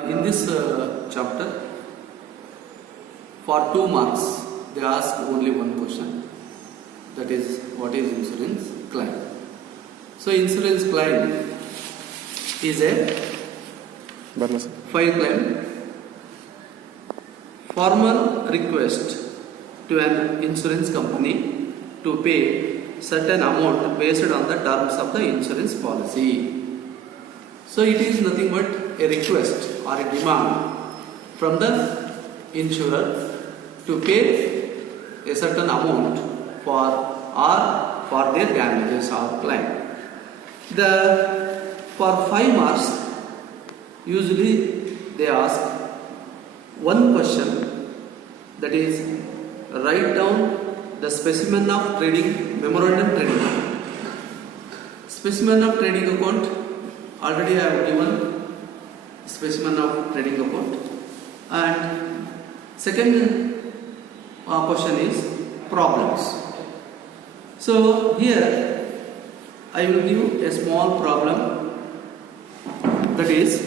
In this chapter, for 2 marks, they ask only one question, that is, what is insurance claim? So, insurance claim is a fire claim, formal request to an insurance company to pay certain amount based on the terms of the insurance policy. So it is nothing but a request or a demand from the insurer to pay a certain amount for their damages or claim. For 5 marks, usually they ask one question, that is, write down the specimen of trading memorandum trading account. Specimen of trading account, already I have given specimen of trading account. And second question is problems. So here I will give a small problem, that is,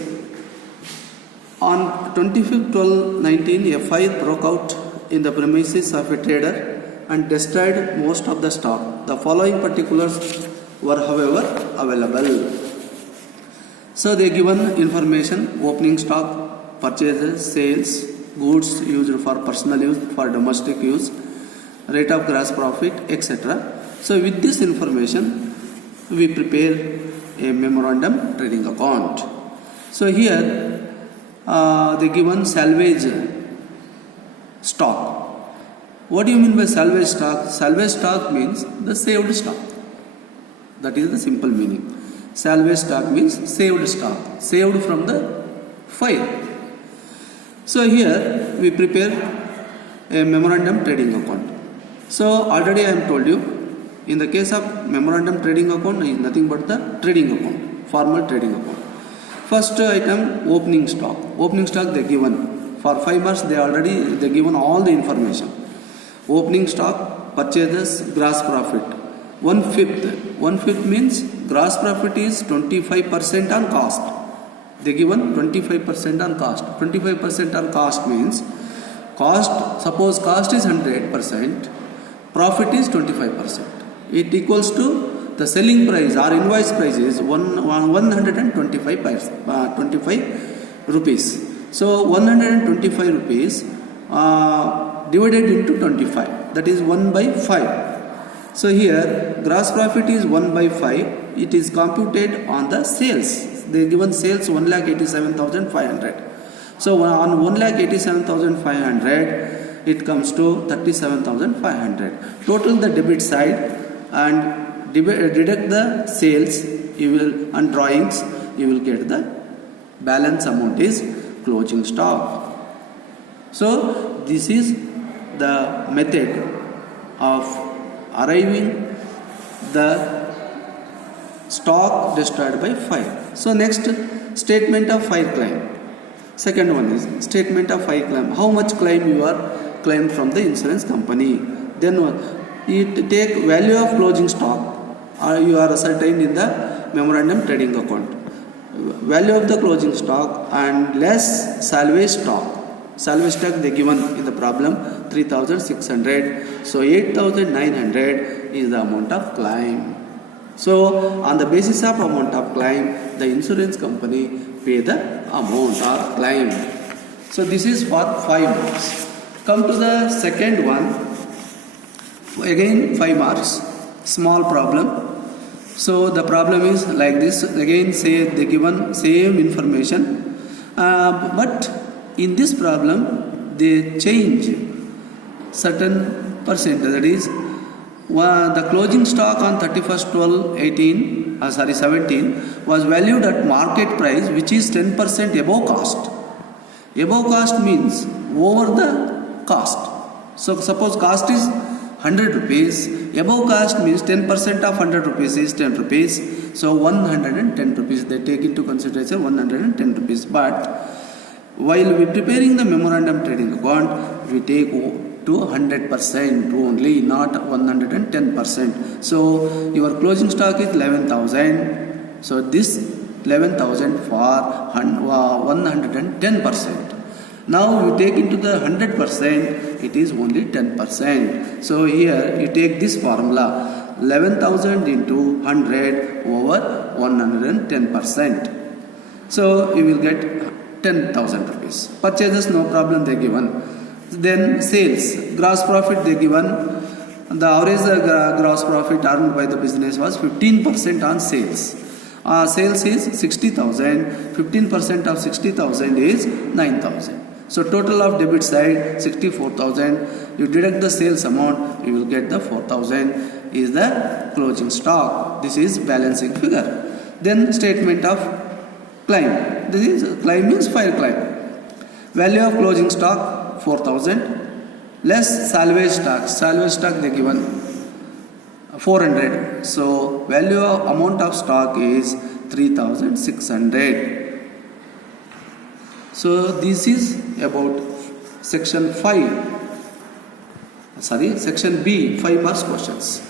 on 25/12/19 a fire broke out in the premises of a trader and destroyed most of the stock. The following particulars were however available. So they given information: opening stock, purchases, sales, goods used for personal use, for domestic use, rate of gross profit, etc. So with this information, we prepare a memorandum trading account. So here they given salvage stock. What do you mean by salvage stock? Salvage stock means the saved stock. That is the simple meaning. Salvage stock means saved stock, saved from the fire. So here we prepare a memorandum trading account. So already I am told you, in the case of memorandum trading account is nothing but the trading account, formal trading account. First item, opening stock. Opening stock they given. For 5 months they given all the information. Opening stock, purchases, gross profit. 1/5 means gross profit is 25% on cost. They given 25% on cost. 25% on cost means cost, suppose cost is 100%, profit is 25%. It equals to the selling price or invoice price is 125 rupees. So 125 rupees divided into 25, that is 1/5. So here gross profit is 1/5. It is computed on the sales. They given sales 1,87,500. So on 1,87,500 it comes to 37,500. Total the debit side and deduct the sales, you will, on drawings you will get the balance amount is closing stock. So this is the method of arriving the stock destroyed by fire. So next, statement of fire claim. Second one is statement of fire claim. How much claim you are claimed from the insurance company. Then you take value of closing stock, you are ascertained in the memorandum trading account. Value of the closing stock and less salvage stock. Salvage stock they given in the problem 3,600. So 8,900 is the amount of claim. So on the basis of amount of claim, the insurance company pay the amount or claim. So this is for 5 marks. Come to the second one. Again 5 marks. Small problem. So the problem is like this. Again say they given same information, but in this problem they change certain percent, that is the closing stock on 31/12/17 was valued at market price, which is 10% above cost. Above cost means over the cost. So suppose cost is 100 rupees, above cost means 10% of 100 rupees is 10 rupees. So 110 rupees they take into consideration, 110 rupees. But while we preparing the memorandum trading account, we take to 100% only, not 110%. So your closing stock is 11,000. So this 11,000 for 110%. Now you take into the 100%, it is only 10%. So here you take this formula, 11,000 into 100 over 110%. So you will get 10,000 rupees. Purchases, no problem, they given. Then sales, gross profit they given. The average gross profit earned by the business was 15% on sales. Sales is 60,000. 15% of 60,000 is 9,000. So total of debit side 64,000. You deduct the sales amount, you will get the 4,000 is the closing stock. This is balancing figure. Then statement of claim. This is claim means fire claim. Value of closing stock 4,000 less salvage stock. Salvage stock they given 400. So value of amount of stock is 3,600. So this is about section 5. Section B, 5 marks questions.